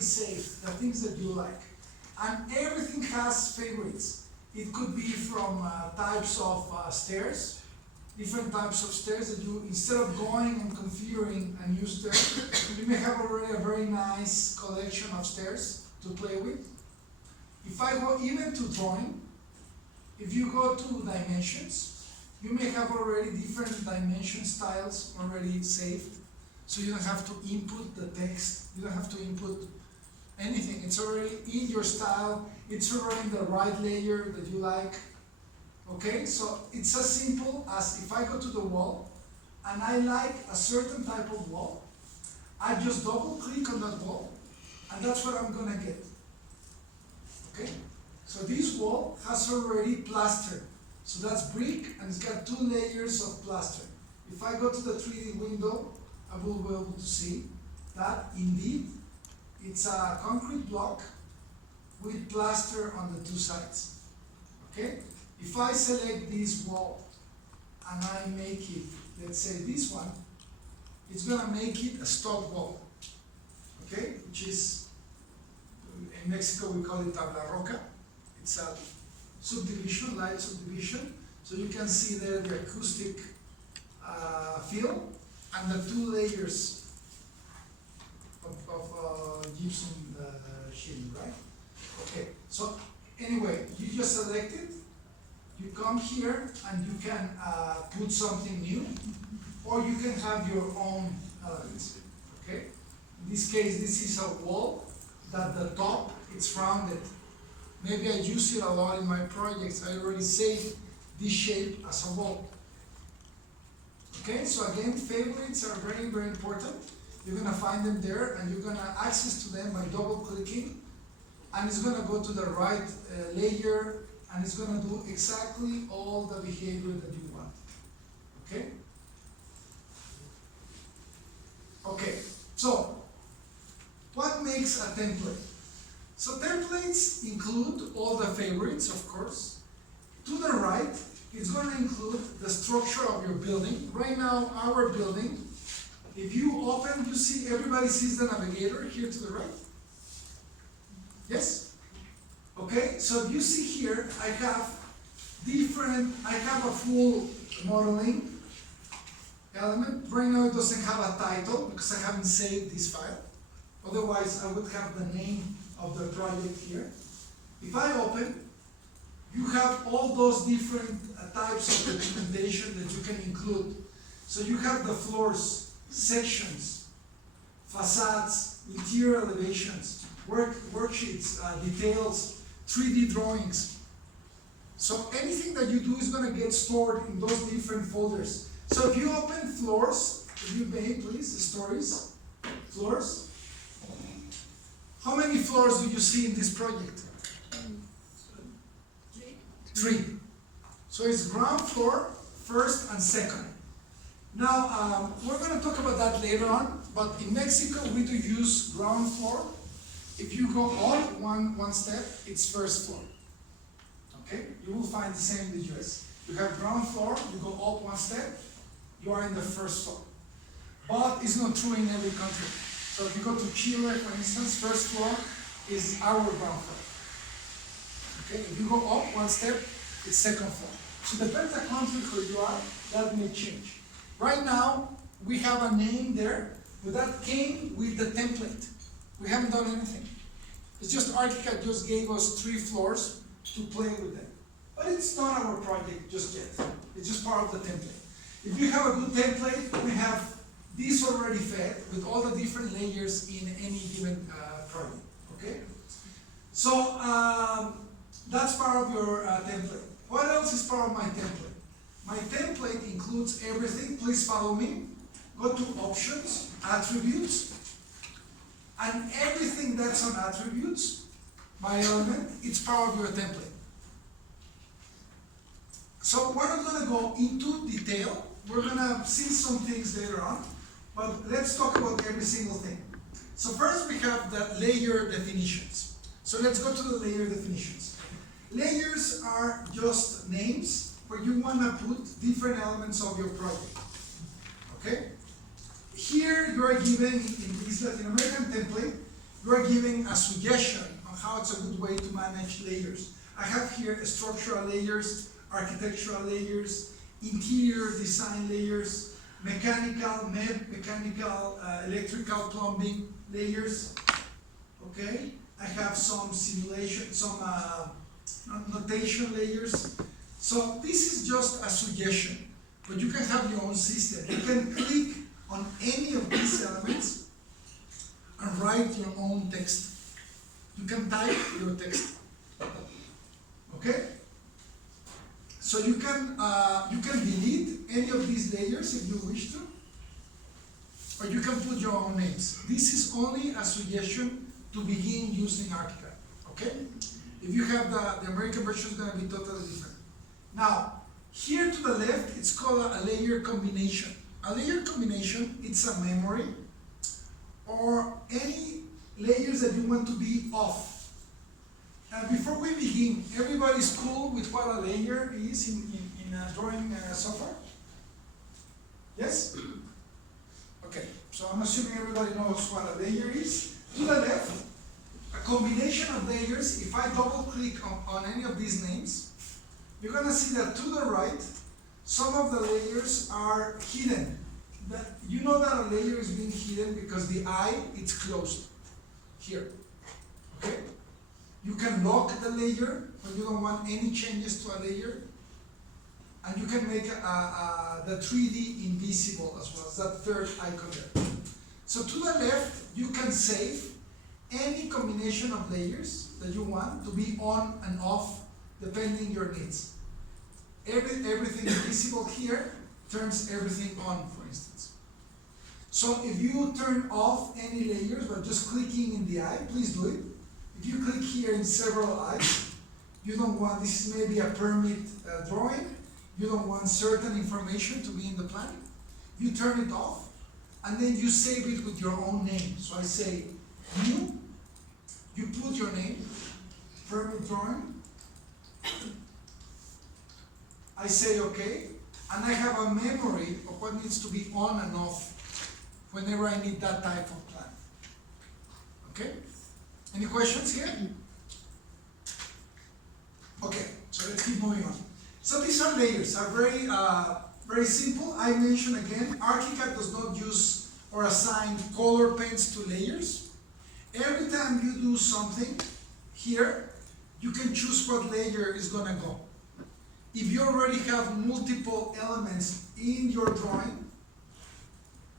already saved, the things that you like. And everything has favorites. It could be from types of stairs, different types of stairs that you, instead of going and configuring a new stair, you may have already a very nice collection of stairs to play with. If I go even to drawing, if you go to dimensions, you may have already different dimension styles already saved. So you don't have to input the text, you don't have to input anything. It's already in your style, it's already in the right layer that you like. Okay, so it's as simple as if I go to the wall and I like a certain type of wall, I just double click on that wall and that's what I'm gonna get. Okay, so this wall has already plaster. So that's brick and it's got 2 layers of plaster. If I go to the 3D window, I will be able to see that indeed it's a concrete block with plaster on the 2 sides. Okay? If I select this wall and I make it, let's say this one, it's gonna make it a stop wall. Okay? Which is, in Mexico we call it tabla roca. It's a subdivision, light subdivision. So you can see there the acoustic feel and the 2 layers of gypsum sheeting, right? Okay, so anyway, you just select it, you come here and you can put something new, or you can have your own elements, okay? In this case, this is a wall that the top, it's rounded. Maybe I use it a lot in my projects. I already saved this shape as a wall. Okay, so again, favorites are very, very important. You're gonna find them there and you're gonna access to them by double clicking, and it's gonna go to the right layer and it's gonna do exactly all the behavior that you want. Okay? Okay, so what makes a template? So templates include all the favorites, of course. To the right, it's going to include the structure of your building. Right now, our building, if you open, you see, everybody sees the navigator here to the right? Yes? Okay, so you see here, I have a full modeling element. Right now it doesn't have a title because I haven't saved this file. Otherwise, I would have the name of the project here. If I open, you have all those different types of documentation that you can include. So you have the floors, sections, facades, interior elevations, worksheets, details, 3D drawings. So anything that you do is going to get stored in those different folders. So if you open floors, if you may, please, stories, floors. How many floors do you see in this project? 3. So it's ground floor, first and second. Now, we're going to talk about that later on, but in Mexico we do use ground floor. If you go up one step, it's first floor. Okay? You will find the same in the US. You have ground floor, you go up one step, you are in the first floor. But it's not true in every country. So if you go to Chile, for instance, first floor is our ground floor. Okay, if you go up one step, it's second floor. So depends on the country where you are, that may change. Right now, we have a name there, but that came with the template. We haven't done anything. It's just ArchiCAD just gave us 3 floors to play with them. But it's not our project just yet. It's just part of the template. If you have a good template, we have this already fed with all the different layers in any given project. Okay? So that's part of your template. What else is part of my template? My template includes everything. Please follow me. Go to Options, Attributes, and everything that's on Attributes, my element, it's part of your template. So we're not going to go into detail. We're going to see some things later on. But let's talk about every single thing. So first we have the layer definitions. So let's go to the layer definitions. Layers are just names where you want to put different elements of your project. Okay? Here you are given, in this Latin American template, you are giving a suggestion on how it's a good way to manage layers. I have here structural layers, architectural layers, interior design layers, mechanical, electrical, plumbing layers. Okay, I have some simulation, some notation layers. So this is just a suggestion, but you can have your own system. You can click on any of these elements and write your own text. You can type your text. Okay? So you can delete any of these layers if you wish to, or you can put your own names. This is only a suggestion to begin using ArchiCAD. Okay? If you have the American version, it's going to be totally different. Now, here to the left, it's called a layer combination. A layer combination, it's a memory or any layers that you want to be off. And before we begin, everybody's cool with what a layer is in drawing software? Yes? Okay, so I'm assuming everybody knows what a layer is. To the left, a combination of layers. If I double click on any of these names, you're going to see that to the right, some of the layers are hidden. You know that a layer is being hidden because the eye is closed here. Okay? You can lock the layer when you don't want any changes to a layer. And you can make the 3D invisible as well as that third icon there. So to the left, you can save any combination of layers that you want to be on and off depending your needs. Everything invisible here turns everything on, for instance. So if you turn off any layers by just clicking in the eye, please do it. If you click here in several eyes, you don't want, this is maybe a permit drawing, you don't want certain information to be in the plan, you turn it off, and then you save it with your own name. So I say new, you put your name, permit drawing, I say okay, and I have a memory of what needs to be on and off whenever I need that type of plan. Okay? Any questions here? Okay, so let's keep moving on. So these are layers, are very simple. I mention again, ArchiCAD does not use or assign color paints to layers. Every time you do something here, you can choose what layer is going to go. If you already have multiple elements in your drawing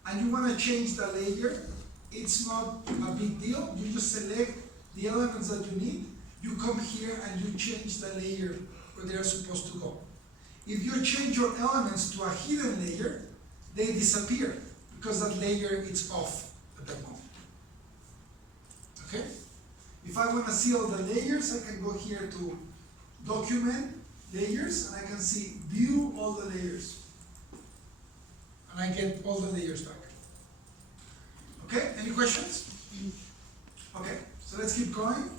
and you want to change the layer, it's not a big deal. You just select the elements that you need, you come here and you change the layer where they're supposed to go. If you change your elements to a hidden layer, they disappear because that layer is off at that moment. Okay? If I want to see all the layers, I can go here to Document, Layers, and I can see View all the layers. And I get all the layers back. Okay, any questions? Okay, so let's keep going.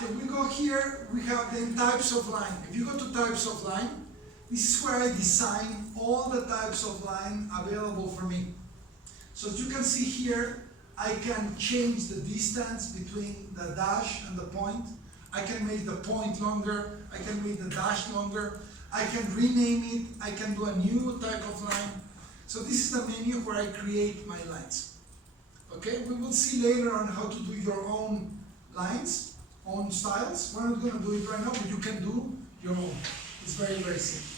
If we go here, we have then types of line. If you go to types of line, this is where I design all the types of line available for me. So as you can see here, I can change the distance between the dash and the point. I can make the point longer. I can make the dash longer. I can rename it. I can do a new type of line. So this is the menu where I create my lines. Okay, we will see later on how to do your own lines, own styles. We're not going to do it right now, but you can do your own. It's very, very simple.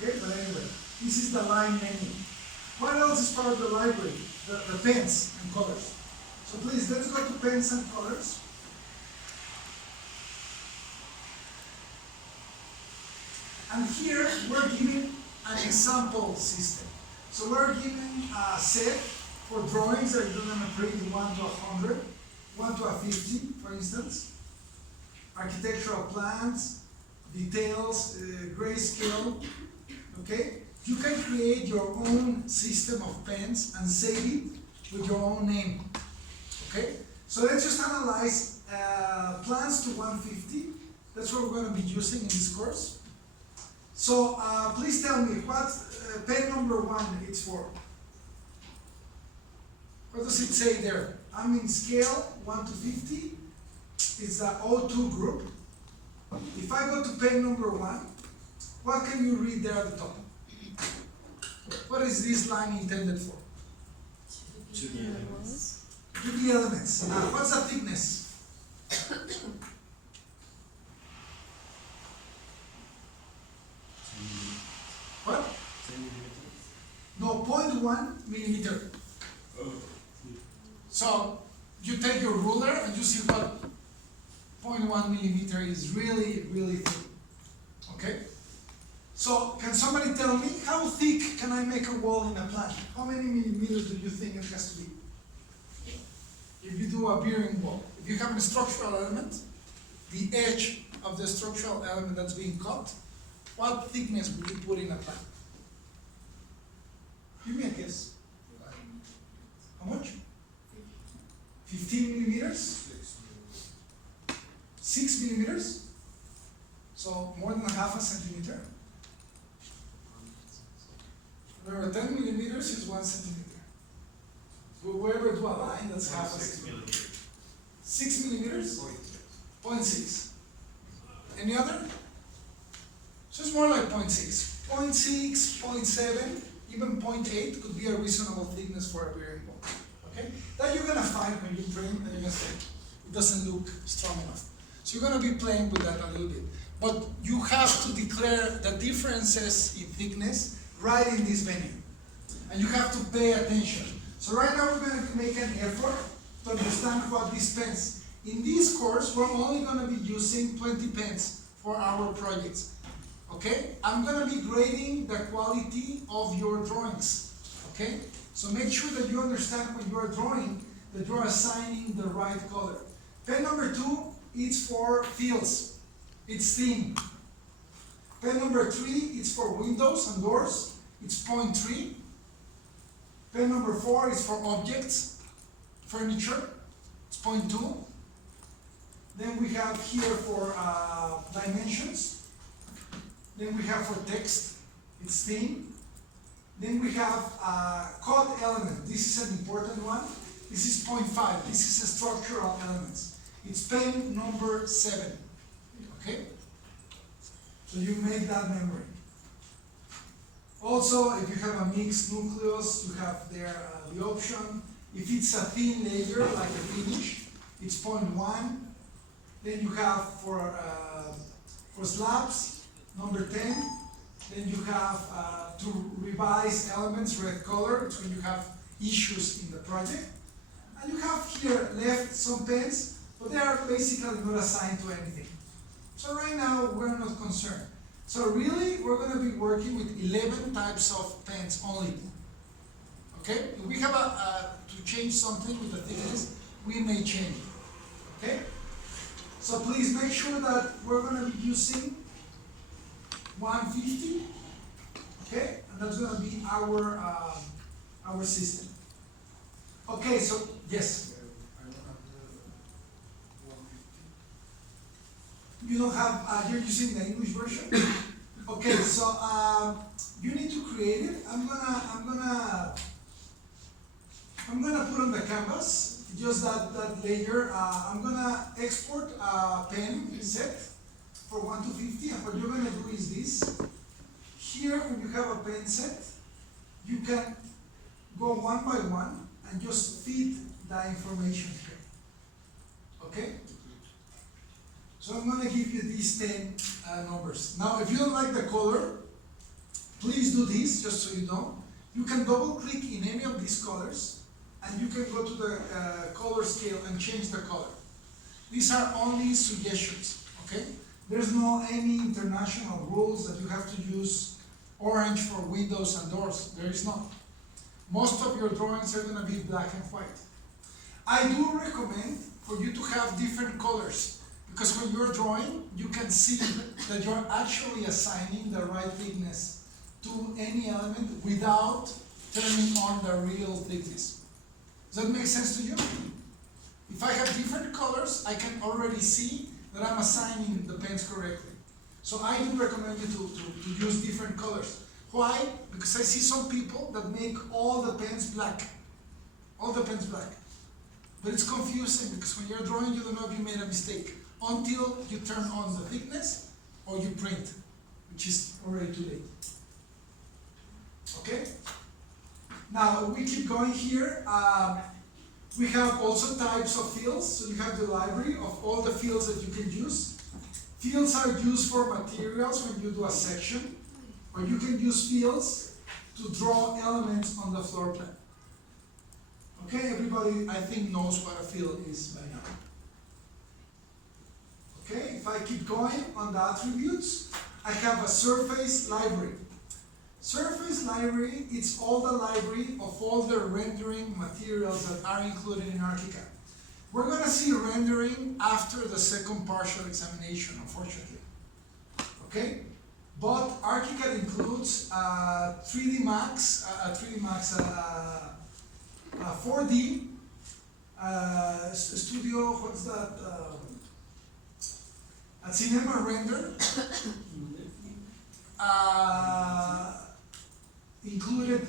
Okay, but anyway, this is the line menu. What else is part of the library? The pens and colors. So please, let's go to pens and colors. And here, we're giving an example system. So we're giving a set for drawings that you're going to print 1 to 100, 1 to 50, for instance. Architectural plans, details, grayscale. Okay? You can create your own system of pens and save it with your own name. Okay? So let's just analyze plans to 150. That's what we're going to be using in this course. So please tell me what pen number 1 is for. What does it say there? I'm in scale 1 to 50. It's the O2 group. If I go to pen number 1, what can you read there at the top? What is this line intended for? To the elements. To the elements. What's the thickness? What? 10 millimeters. No, 0.1 millimeter. Oh. So you take your ruler and you see what 0.1 millimeter is really, really thin. Okay? So can somebody tell me how thick can I make a wall in a plan? How many millimeters do you think it has to be? If you do a bearing wall, if you have a structural element, the edge of the structural element that's being cut, what thickness would you put in a plan? Give me a guess. How much? 15 millimeters? 6 millimeters? So more than half a centimeter. Remember, 10 millimeters is 1 centimeter. Wherever do a line, that's half a 6 centimeter. millimeters. 6 millimeters? 0.6. Any other? So it's more like 0.6. 0.6, 0.7, even 0.8 could be a reasonable thickness for a bearing wall. Okay? That you're gonna find when you print and you're gonna say it doesn't look strong enough. So you're gonna be playing with that a little bit. But you have to declare the differences in thickness right in this menu. And you have to pay attention. So right now we're going to make an effort to understand what this pens. In this course, we're only going to be using 20 pens for our projects. Okay? I'm going to be grading the quality of your drawings. Okay? So make sure that you understand when you are drawing that you are assigning the right color. Pen number 2 is for fields. It's thin. Pen number 3 is for windows and doors. It's 0.3. Pen number 4 is for objects, furniture. It's 0.2. Then we have here for dimensions. Then we have for text. It's thin. Then we have code element. This is an important one. This is 0.5. This is a structural element. It's pen number 7. Okay? So you make that memory. Also, if you have a mixed nucleus, you have there the option. If it's a thin layer, like a finish, it's 0.1. Then you have for slabs, number 10. Then you have to revise elements, red color, it's when you have issues in the project. And you have here left some pens, but they are basically not assigned to anything. So right now, we're not concerned. So really, we're going to be working with 11 types of pens only. Okay? If we have to change something with the thickness, we may change it. Okay? So please make sure that we're going to be using 150. Okay? And that's going to be our system. Okay, so yes. You don't have, you're using the English version? Okay, so you need to create it. I'm gonna put on the canvas just that layer. I'm gonna export a pen set for 1 to 50, and what you're gonna do is this. Here, when you have a pen set, you can go one by one and just feed the information here. Okay? So I'm going to give you these 10 numbers. Now, if you don't like the color, please do this, just so you know. You can double click in any of these colors, and you can go to the color scale and change the color. These are only suggestions, okay? There's no any international rules that you have to use orange for windows and doors. There is not. Most of your drawings are going to be black and white. I do recommend for you to have different colors. Because when you're drawing, you can see that you're actually assigning the right thickness to any element without turning on the real thickness. Does that make sense to you? If I have different colors, I can already see that I'm assigning the pens correctly. So I do recommend you to use different colors. Why? Because I see some people that make all the pens black. All the pens black. But it's confusing because when you're drawing, you don't know if you made a mistake until you turn on the thickness or you print, which is already too late. Okay? Now we keep going here. We have also types of fields. So you have the library of all the fields that you can use. Fields are used for materials when you do a section, or you can use fields to draw elements on the floor plan. Okay, everybody I think knows what a field is by now. Okay, if I keep going on the attributes, I have a surface library. Surface library, it's all the library of all the rendering materials that are included in ArchiCAD. We're going to see rendering after the second partial examination, unfortunately. Okay? But ArchiCAD includes 3D Max, 4D, Studio, what's that? A Cinema Render. Included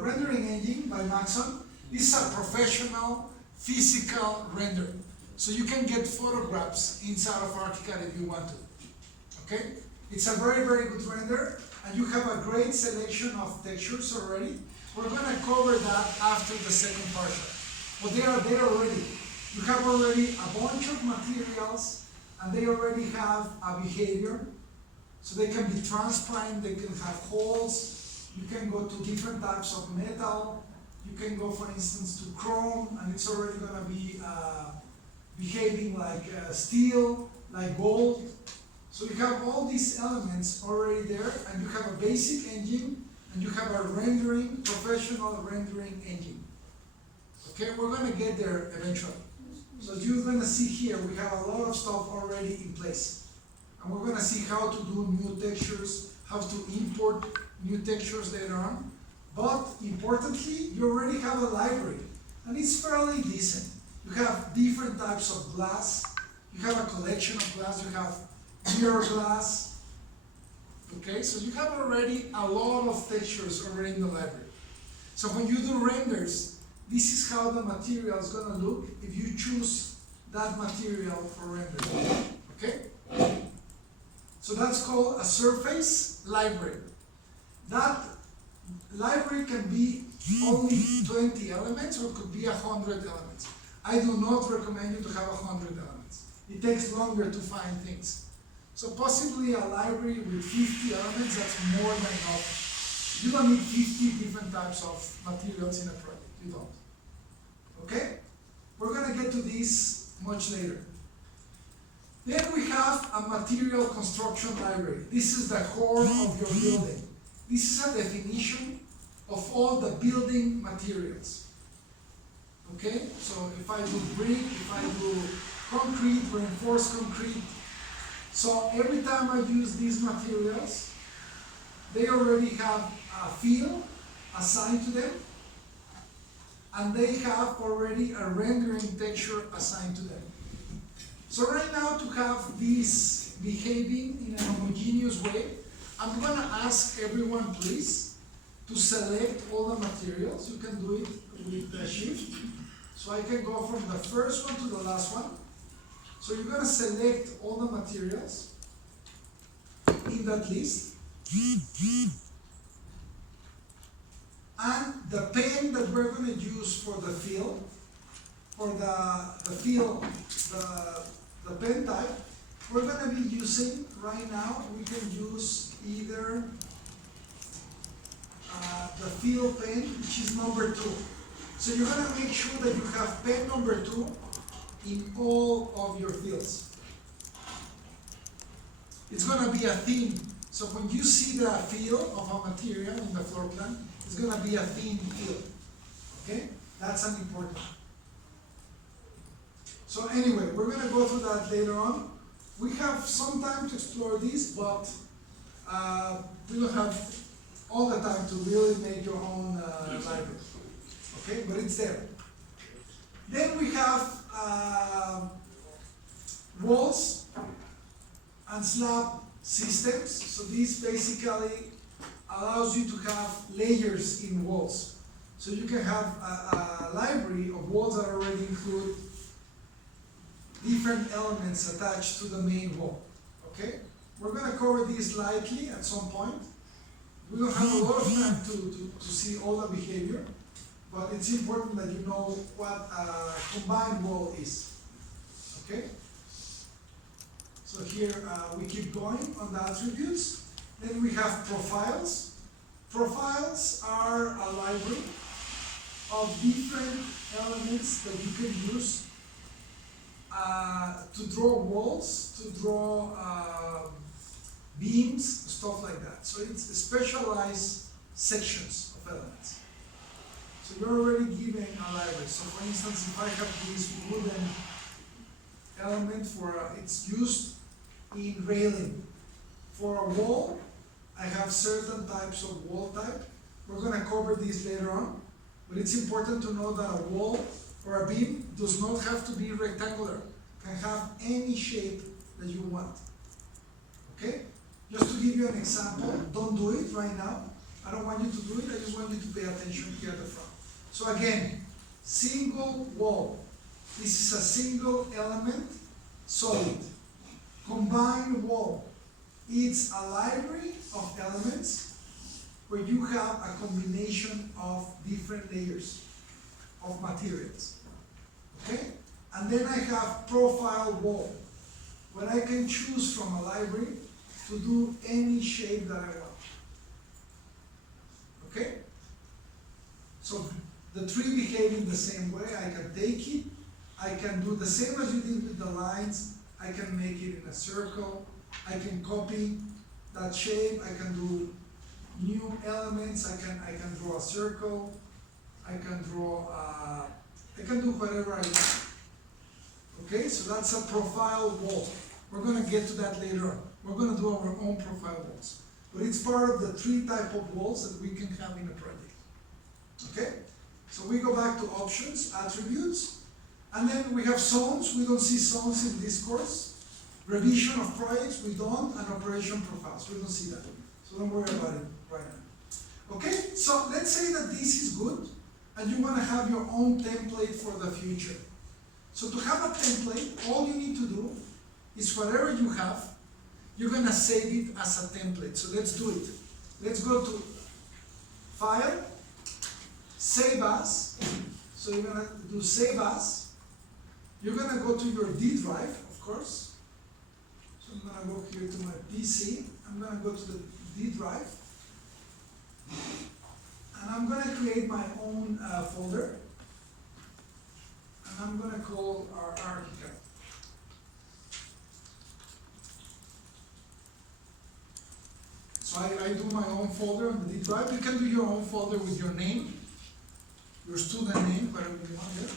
rendering engine by Maxon. This is a professional physical render. So you can get photographs inside of ArchiCAD if you want to. Okay? It's a very, very good render, and you have a great selection of textures already. We're going to cover that after the second partial. But they are there already. You have already a bunch of materials, and they already have a behavior. So they can be transparent, they can have holes, you can go to different types of metal, you can go, for instance, to chrome, and it's already going to be behaving like steel, like gold. So you have all these elements already there, and you have a basic engine, and you have a rendering, professional rendering engine. Okay, we're going to get there eventually. So as you're going to see here, we have a lot of stuff already in place. And we're going to see how to do new textures, how to import new textures later on. But importantly, you already have a library, and it's fairly decent. You have different types of glass. You have a collection of glass. You have mirror glass. Okay, so you have already a lot of textures already in the library. So when you do renders, this is how the material is going to look if you choose that material for rendering. Okay? So that's called a surface library. That library can be only 20 elements, or it could be 100 elements. I do not recommend you to have 100 elements. It takes longer to find things. So possibly a library with 50 elements, that's more than enough. You don't need 50 different types of materials in a project. You don't. Okay? We're going to get to this much later. Then we have a material construction library. This is the core of your building. This is a definition of all the building materials. Okay? So if I do brick, if I do concrete, reinforced concrete. So every time I use these materials, they already have a field assigned to them, and they have already a rendering texture assigned to them. So right now, to have this behaving in a homogeneous way, I'm going to ask everyone, please, to select all the materials. You can do it with the shift. So I can go from the first one to the last one. So you're going to select all the materials in that list. And the pen that we're going to use for the fill, for the pen type, we're going to be using right now, we can use either the fill pen, which is number 2. So you're going to make sure that you have pen number 2 in all of your fields. It's going to be a theme. So when you see the field of a material in the floor plan, it's going to be a theme field. Okay? That's an important. So anyway, we're going to go through that later on. We have some time to explore this, but we don't have all the time to really make your own library. Okay, but it's there. Then we have walls and slab systems. So this basically allows you to have layers in walls. So you can have a library of walls that already include different elements attached to the main wall, okay? We're gonna cover this lightly at some point. We don't have a lot of time to see all the behavior, but it's important that you know what a combined wall is, okay? So here we keep going on the attributes. Then we have profiles. Profiles are a library of different elements that you can use to draw walls, to draw beams, stuff like that. So it's specialized sections of elements. So you're already given a library. So for instance, if I have this wooden element it's used in railing. For a wall, I have certain types of wall type. We're gonna cover this later on, but it's important to know that a wall or a beam does not have to be rectangular. It can have any shape that you want, okay? Just to give you an example, don't do it right now. I don't want you to do it, I just want you to pay attention here at the front. So again, single wall. This is a single element, solid. Combined wall. It's a library of elements where you have a combination of different layers of materials, okay? And then I have profile wall, where I can choose from a library to do any shape that I want, okay? So the tree behaving the same way, I can take it, I can do the same as you did with the lines, I can make it in a circle, I can copy that shape, I can do new elements, I can draw a circle, I can draw, I can do whatever I want. Okay, so that's a profile wall. We're gonna get to that later on. We're gonna do our own profile walls. But it's part of the three type of walls that we can have in a project. Okay, so we go back to options, attributes, and then we have zones. We don't see zones in this course. Revision of projects, we don't, and operation profiles, we don't see that. So don't worry about it right now. Okay, so let's say that this is good, and you want to have your own template for the future. So to have a template, all you need to do is whatever you have, you're going to save it as a template. So let's do it. Let's go to File, Save As. So you're going to do Save As. You're going to go to your D drive, of course. So I'm going to go here to my PC. I'm going to go to the D drive. And I'm going to create my own folder. And I'm going to call our architect. So I do my own folder on the D drive. You can do your own folder with your name, your student name, whatever you want there.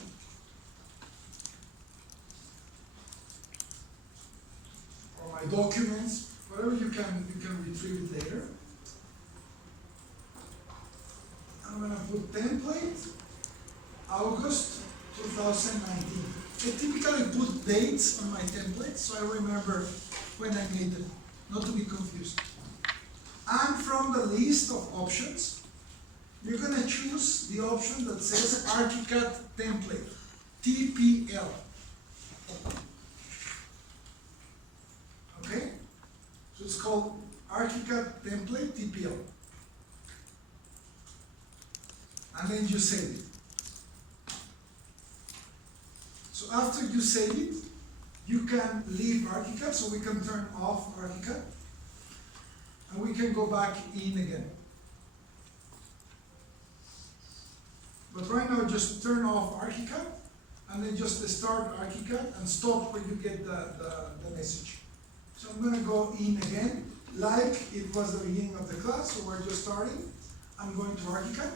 Or my documents, whatever you can retrieve it later. I'm going to put template, August 2019. I typically put dates on my templates so I remember when I made them, not to be confused. And from the list of options, you're going to choose the option that says ArchiCAD template, TPL. Okay? So it's called ArchiCAD template, TPL. And then you save it. So after you save it, you can leave ArchiCAD, so we can turn off ArchiCAD. And we can go back in again. But right now, just turn off ArchiCAD, and then just start ArchiCAD and stop when you get the message. So I'm going to go in again, like it was the beginning of the class, so we're just starting. I'm going to ArchiCAD.